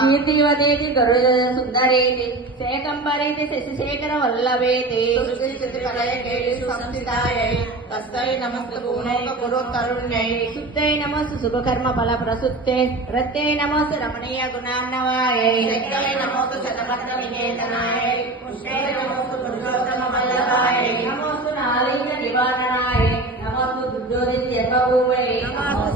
కీర్తివదేతి గరుడ సుందరేతి శేకంబరేతి శశిశేఖర వల్లభేతి తస్సై నమస్తు పూర్ణోక గురు తరుణ్యై సుత్తై నమస్తు శుభకర్మ ఫల ప్రసుత్తే రత్తే నమస్తు రమణీయ గుణాన్నవాయై శక్తై నమస్తు శతపత్ర విజేతనాయై పుష్పై నమస్తు పురుషోత్తమ వల్లభాయై నమస్తు నాలింగ నివారణాయ నమస్తు దుర్యోధి జన్మభూమై నమస్తు